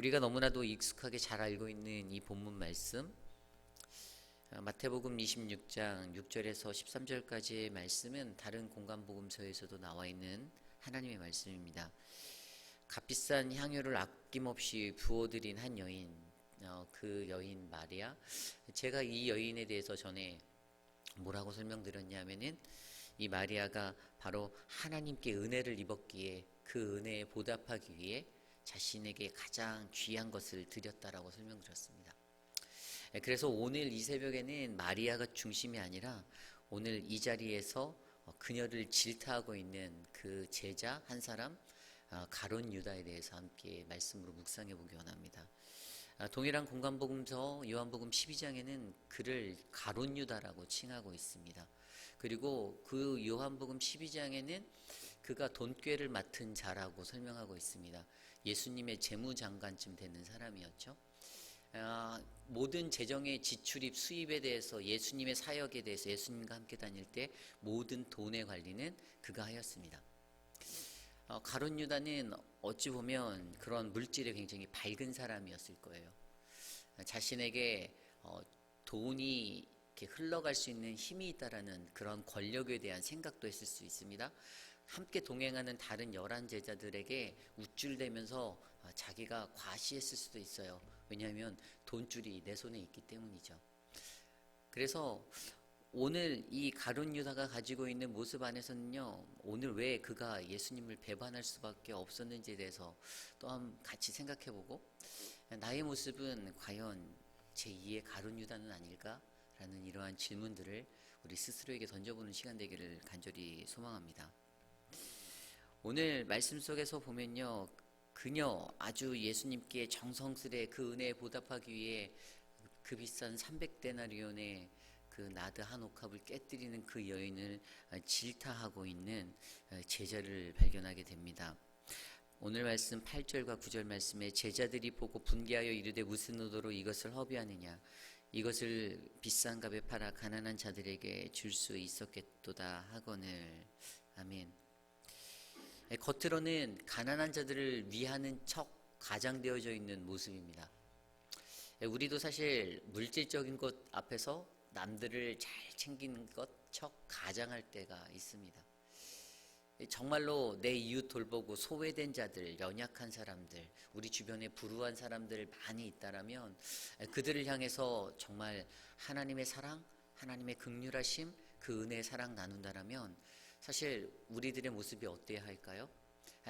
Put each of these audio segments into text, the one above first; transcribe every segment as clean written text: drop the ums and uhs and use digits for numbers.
우리가 너무나도 익숙하게 잘 알고 있는 이 본문 말씀, 마태복음 26장 6절에서 13절까지의 말씀은 다른 공간복음서에서도 나와 있는 하나님의 말씀입니다. 값비싼 향유를 아낌없이 부어드린 한 여인, 그 여인 마리아. 제가 이 여인에 대해서 전에 뭐라고 설명드렸냐면은 이 마리아가 바로 하나님께 은혜를 입었기에 그 은혜에 보답하기 위해 자신에게 가장 귀한 것을 드렸다라고 설명드렸습니다. 그래서 오늘 이 새벽에는 마리아가 중심이 아니라 오늘 이 자리에서 그녀를 질타하고 있는 그 제자 한 사람, 가룟 유다에 대해서 함께 말씀으로 묵상해 보기 원합니다. 동일한 공간복음서 요한복음 12장에는 그를 가룟 유다라고 칭하고 있습니다. 그리고 그 요한복음 12장에는 그가 돈꾀를 맡은 자라고 설명하고 있습니다. 예수님의 재무장관쯤 되는 사람이었죠. 모든 재정의 지출입 수입에 대해서 예수님의 사역에 대해서 예수님과 함께 다닐 때 모든 돈의 관리는 그가 하였습니다. 가룟 유다는 어찌 보면 그런 물질에 굉장히 밝은 사람이었을 거예요. 자신에게 돈이 이렇게 흘러갈 수 있는 힘이 있다라는 그런 권력에 대한 생각도 했을 수 있습니다. 함께 동행하는 다른 11 제자들에게 우쭐대면서 자기가 과시했을 수도 있어요. 왜냐하면 돈줄이 내 손에 있기 때문이죠. 그래서 오늘 이 가룟 유다가 가지고 있는 모습 안에서는요, 오늘 왜 그가 예수님을 배반할 수밖에 없었는지에 대해서 또 한번 같이 생각해보고, 나의 모습은 과연 제2의 가룟 유다는 아닐까라는 이러한 질문들을 우리 스스로에게 던져보는 시간 되기를 간절히 소망합니다. 오늘 말씀 속에서 보면요, 그녀 아주 예수님께 정성스레 그 은혜에 보답하기 위해 그 비싼 300데나리온의 그 나드 한 옥합을 깨뜨리는 그 여인을 질타하고 있는 제자를 발견하게 됩니다. 오늘 말씀 8절과 9절 말씀에 제자들이 보고 분개하여 이르되 무슨 의도로 이것을 허비하느냐, 이것을 비싼 값에 팔아 가난한 자들에게 줄 수 있었겠도다 하거늘. 아멘. 겉으로는 가난한 자들을 위하는 척 가장되어져 있는 모습입니다. 우리도 사실 물질적인 것 앞에서 남들을 잘 챙기는 것 척 가장할 때가 있습니다. 정말로 내 이웃 돌보고 소외된 자들, 연약한 사람들, 우리 주변에 불우한 사람들 많이 있다라면 그들을 향해서 정말 하나님의 사랑, 하나님의 긍휼하심, 그 은혜의 사랑 나눈다라면 사실 우리들의 모습이 어때야 할까요?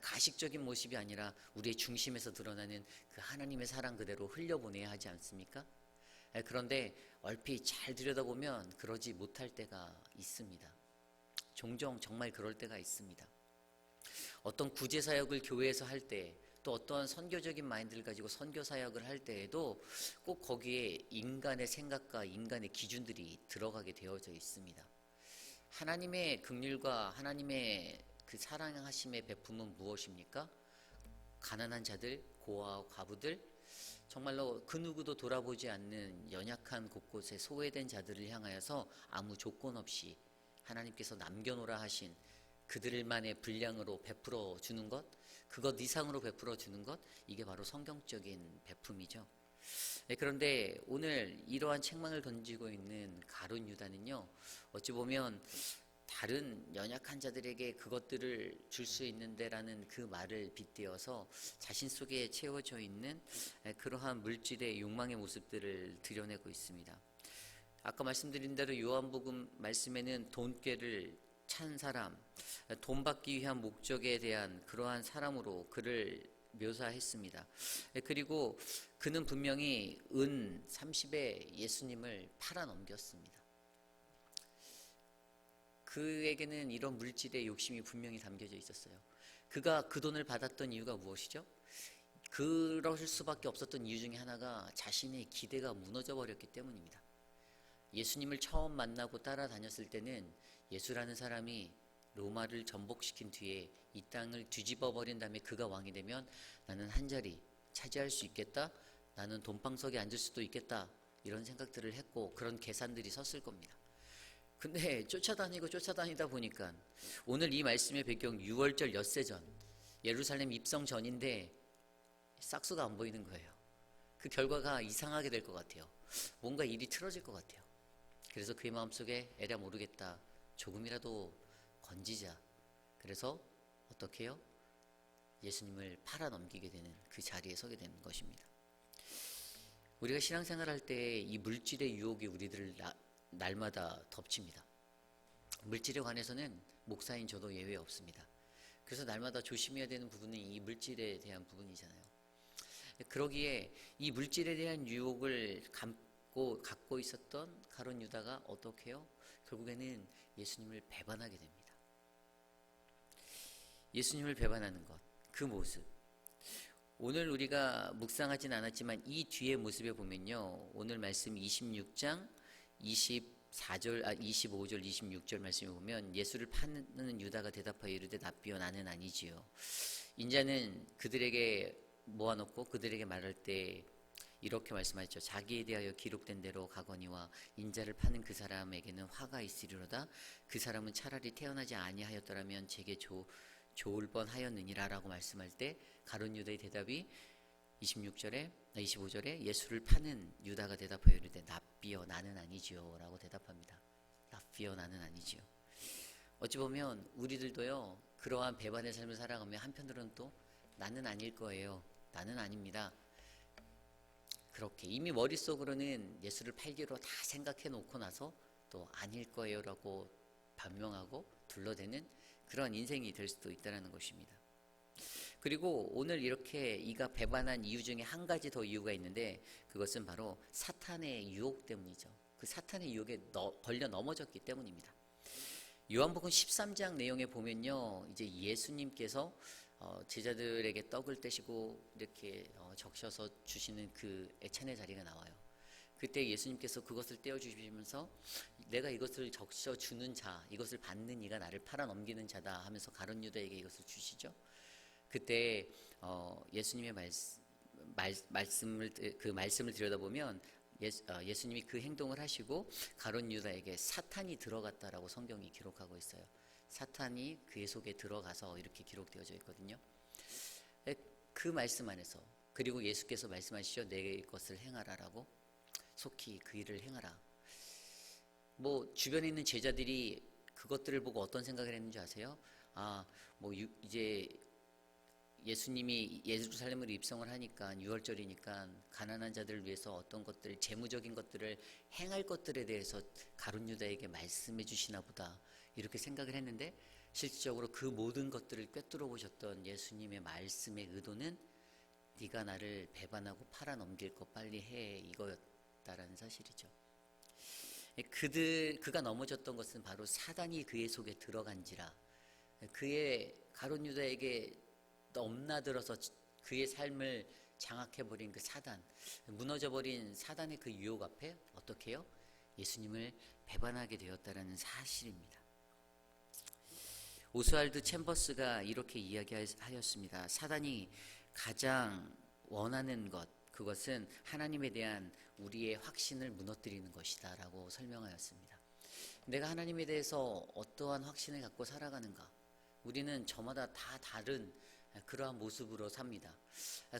가식적인 모습이 아니라 우리의 중심에서 드러나는 그 하나님의 사랑 그대로 흘려보내야 하지 않습니까? 그런데 얼핏 잘 들여다보면 그러지 못할 때가 있습니다. 종종 정말 그럴 때가 있습니다. 어떤 구제사역을 교회에서 할 때, 또 어떠한 선교적인 마인드를 가지고 선교사역을 할 때에도 꼭 거기에 인간의 생각과 인간의 기준들이 들어가게 되어져 있습니다. 하나님의 긍휼과 하나님의 그 사랑하심의 베품은 무엇입니까? 가난한 자들, 고아와 과부들, 정말로 그 누구도 돌아보지 않는 연약한 곳곳에 소외된 자들을 향하여서 아무 조건 없이 하나님께서 남겨놓으라 하신 그들만의 분량으로 베풀어 주는 것, 그것 이상으로 베풀어 주는 것, 이게 바로 성경적인 베품이죠. 그런데 오늘 이러한 책망을 던지고 있는 가룟 유다는요, 어찌 보면 다른 연약한 자들에게 그것들을 줄 수 있는데라는 그 말을 빗대어서 자신 속에 채워져 있는 그러한 물질의 욕망의 모습들을 드러내고 있습니다. 아까 말씀드린 대로 요한복음 말씀에는 돈꾀를 찬 사람, 돈 받기 위한 목적에 대한 그러한 사람으로 그를 묘사했습니다. 그리고 그는 분명히 은 30에 예수님을 팔아 넘겼습니다. 그에게는 이런 물질의 욕심이 분명히 담겨져 있었어요. 그가 그 돈을 받았던 이유가 무엇이죠? 그럴 수밖에 없었던 이유 중에 하나가 자신의 기대가 무너져 버렸기 때문입니다. 예수님을 처음 만나고 따라다녔을 때는 예수라는 사람이 로마를 전복시킨 뒤에 이 땅을 뒤집어 버린 다음에 그가 왕이 되면 나는 한 자리 차지할 수 있겠다, 나는 돈방석에 앉을 수도 있겠다, 이런 생각들을 했고 그런 계산들이 섰을 겁니다. 근데 쫓아다니다 보니까 오늘 이 말씀의 배경 6월절 엿새 전, 예루살렘 입성 전인데 싹수가 안 보이는 거예요. 그 결과가 이상하게 될 것 같아요. 뭔가 일이 틀어질 것 같아요. 그래서 그의 마음속에 에라 모르겠다. 조금이라도 건지자. 그래서 어떻게 해요? 예수님을 팔아 넘기게 되는 그 자리에 서게 되는 것입니다. 우리가 신앙생활 할 때 이 물질의 유혹이 우리들을 날마다 덮칩니다. 물질에 관해서는 목사인 저도 예외 없습니다. 그래서 날마다 조심해야 되는 부분은 이 물질에 대한 부분이잖아요. 그러기에 이 물질에 대한 유혹을 갖고 있었던 가룟 유다가 어떻게 해요? 결국에는 예수님을 배반하게 됩니다. 예수님을 배반하는 것, 그 모습. 오늘 우리가 묵상하진 않았지만 이 뒤의 모습에 보면요, 오늘 말씀 26장 25절, 26절 말씀에 보면 예수를 파는 유다가 대답하여 이르되 납비여 나는 아니지요. 인자는 그들에게 모아놓고 그들에게 말할 때 이렇게 말씀하셨죠. 자기에 대하여 기록된 대로 가거니와 인자를 파는 그 사람에게는 화가 있으리로다. 그 사람은 차라리 태어나지 아니하였더라면 제게 좋을 뻔하였느니라 라고 말씀할 때 가룟 유다의 대답이 25절에 예수를 파는 유다가 대답하여 이르되 납비여 나는 아니지요 라고 대답합니다. 납비여 나는 아니지요. 어찌 보면 우리들도요, 그러한 배반의 삶을 살아가며 한편으로는 또 나는 아닐 거예요, 나는 아닙니다, 그렇게 이미 머릿속으로는 예수를 팔기로 다 생각해 놓고 나서 또 아닐 거예요 라고 변명하고 둘러대는 그런 인생이 될 수도 있다는 것입니다. 그리고 오늘 이렇게 이가 배반한 이유 중에 한 가지 더 이유가 있는데, 그것은 바로 사탄의 유혹 때문이죠. 그 사탄의 유혹에 걸려 넘어졌기 때문입니다. 요한복음 13장 내용에 보면요, 이제 예수님께서 제자들에게 떡을 떼시고 이렇게 적셔서 주시는 그 애찬의 자리가 나와요. 그때 예수님께서 그것을 떼어주시면서 내가 이것을 적셔 주는 자, 이것을 받는 이가 나를 팔아 넘기는 자다 하면서 가룟 유다에게 이것을 주시죠. 그때 예수님의 말씀을 들여다보면 예수님이 그 행동을 하시고 가룟 유다에게 사탄이 들어갔다라고 성경이 기록하고 있어요. 사탄이 그의 속에 들어가서 이렇게 기록되어져 있거든요. 그 말씀 안에서, 그리고 예수께서 말씀하시죠. 내 것을 행하라라고, 속히 그 일을 행하라. 주변에 있는 제자들이 그것들을 보고 어떤 생각을 했는지 아세요? 이제 예수님이 예루살렘으로 입성을 하니까 6월절이니까 가난한 자들을 위해서 어떤 것들, 재무적인 것들을 행할 것들에 대해서 가룟 유다에게 말씀해 주시나 보다, 이렇게 생각을 했는데, 실질적으로 그 모든 것들을 꿰뚫어 보셨던 예수님의 말씀의 의도는 네가 나를 배반하고 팔아 넘길 거 빨리 해, 이거였다라는 사실이죠. 그가 넘어졌던 것은 바로 사단이 그의 속에 들어간지라, 그의 가룟 유다에게 넘나들어서 그의 삶을 장악해버린 그 사단, 무너져버린 사단의 그 유혹 앞에 어떻게 해요? 예수님을 배반하게 되었다라는 사실입니다. 오스왈드 챔버스가 이렇게 이야기하였습니다. 사단이 가장 원하는 것, 그것은 하나님에 대한 우리의 확신을 무너뜨리는 것이다 라고 설명하였습니다. 내가 하나님에 대해서 어떠한 확신을 갖고 살아가는가, 우리는 저마다 다 다른 그러한 모습으로 삽니다.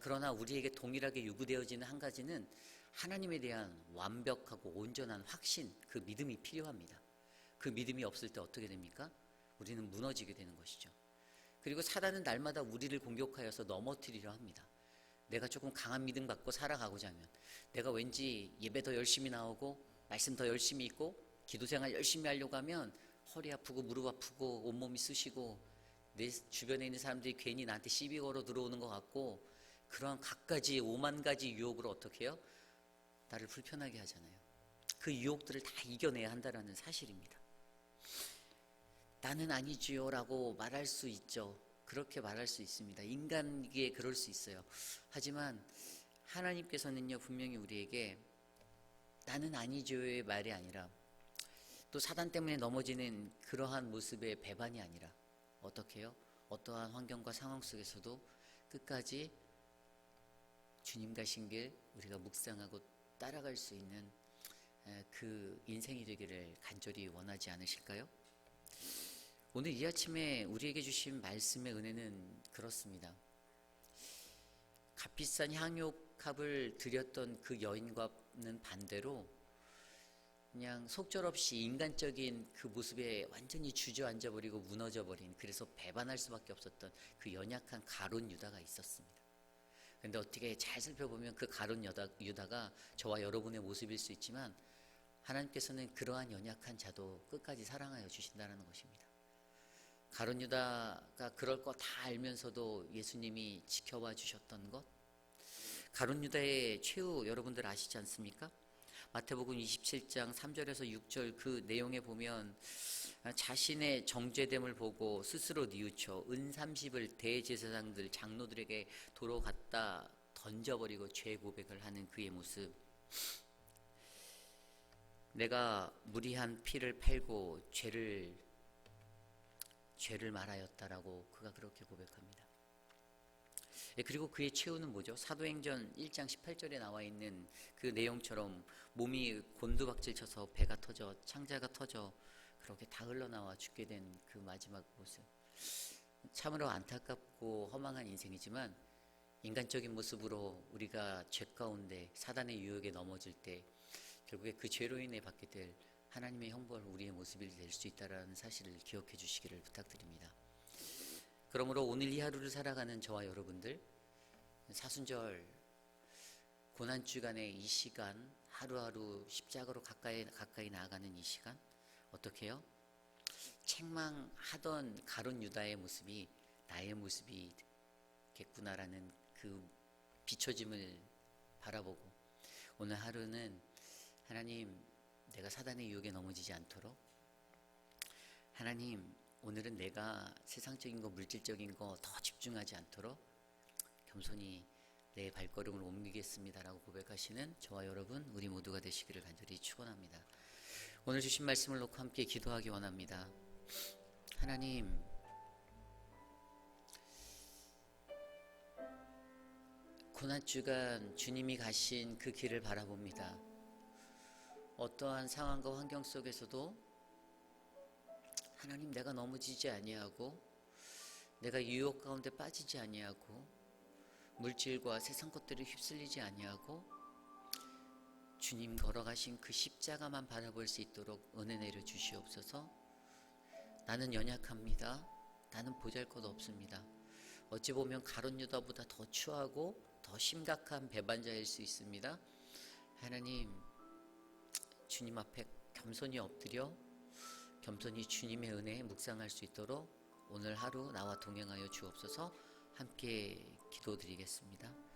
그러나 우리에게 동일하게 요구되어지는 한 가지는 하나님에 대한 완벽하고 온전한 확신, 그 믿음이 필요합니다. 그 믿음이 없을 때 어떻게 됩니까? 우리는 무너지게 되는 것이죠. 그리고 사단은 날마다 우리를 공격하여서 넘어뜨리려 합니다. 내가 조금 강한 믿음 갖고 살아가고자 하면, 내가 왠지 예배 더 열심히 나오고 말씀 더 열심히 읽고 기도생활 열심히 하려고 하면 허리 아프고 무릎 아프고 온몸이 쑤시고 내 주변에 있는 사람들이 괜히 나한테 시비 걸어 들어오는 것 같고, 그러한 갖가지 5만 가지 유혹으로 어떻게 해요? 나를 불편하게 하잖아요. 그 유혹들을 다 이겨내야 한다는 사실입니다. 나는 아니지요 라고 말할 수 있죠. 그렇게 말할 수 있습니다. 인간에게 그럴 수 있어요. 하지만 하나님께서는요, 분명히 우리에게 나는 아니지요의 말이 아니라, 또 사단 때문에 넘어지는 그러한 모습의 배반이 아니라 어떻게 해요? 어떠한 환경과 상황 속에서도 끝까지 주님 가신 길 우리가 묵상하고 따라갈 수 있는 그 인생이 되기를 간절히 원하지 않으실까요? 오늘 이 아침에 우리에게 주신 말씀의 은혜는 그렇습니다. 값비싼 향유값을 드렸던 그 여인과는 반대로 그냥 속절없이 인간적인 그 모습에 완전히 주저앉아 버리고 무너져 버린, 그래서 배반할 수밖에 없었던 그 연약한 가룟 유다가 있었습니다. 근데 어떻게 잘 살펴보면 그 가룟 유다가 저와 여러분의 모습일 수 있지만 하나님께서는 그러한 연약한 자도 끝까지 사랑하여 주신다는 것입니다. 가룟 유다가 그럴 거 다 알면서도 예수님이 지켜봐 주셨던 것, 가룟 유다의 최후 여러분들 아시지 않습니까? 마태복음 27장 3절에서 6절 그 내용에 보면 자신의 정죄됨을 보고 스스로 뉘우쳐 은 30을 대제사장들 장로들에게 도로 갖다 던져버리고 죄 고백을 하는 그의 모습, 내가 무리한 피를 팔고 죄를 말하였다라고 그가 그렇게 고백합니다. 그리고 그의 최후는 뭐죠? 사도행전 1장 18절에 나와 있는 그 내용처럼 몸이 곤두박질 쳐서 배가 터져 창자가 터져 그렇게 다 흘러나와 죽게 된 그 마지막 모습, 참으로 안타깝고 허망한 인생이지만 인간적인 모습으로 우리가 죄 가운데 사단의 유혹에 넘어질 때 결국에 그 죄로 인해 받게 될 하나님의 형벌, 우리의 모습이 될 수 있다는 사실을 기억해 주시기를 부탁드립니다. 그러므로 오늘 이 하루를 살아가는 저와 여러분들, 사순절 고난주간의 이 시간, 하루하루 십자가로 가까이 나아가는 이 시간, 어떻게 해요? 책망하던 가룟 유다의 모습이 나의 모습이겠구나라는 그 비춰짐을 바라보고 오늘 하루는 하나님, 내가 사단의 유혹에 넘어지지 않도록, 하나님, 오늘은 내가 세상적인 거, 물질적인 거 더 집중하지 않도록 겸손히 내 발걸음을 옮기겠습니다라고 고백하시는 저와 여러분, 우리 모두가 되시기를 간절히 축원합니다. 오늘 주신 말씀을 놓고 함께 기도하기 원합니다. 하나님, 고난주간 주님이 가신 그 길을 바라봅니다. 어떠한 상황과 환경 속에서도 하나님, 내가 넘어지지 아니하고 내가 유혹 가운데 빠지지 아니하고 물질과 세상 것들을 휩쓸리지 아니하고 주님 걸어가신 그 십자가만 바라볼 수 있도록 은혜 내려 주시옵소서. 나는 연약합니다. 나는 보잘것 없습니다. 어찌 보면 가룟 유다보다 더 추하고 더 심각한 배반자일 수 있습니다. 하나님, 주님 앞에 겸손히 엎드려 겸손히 주님의 은혜에 묵상할 수 있도록 오늘 하루 나와 동행하여 주옵소서. 함께 기도드리겠습니다.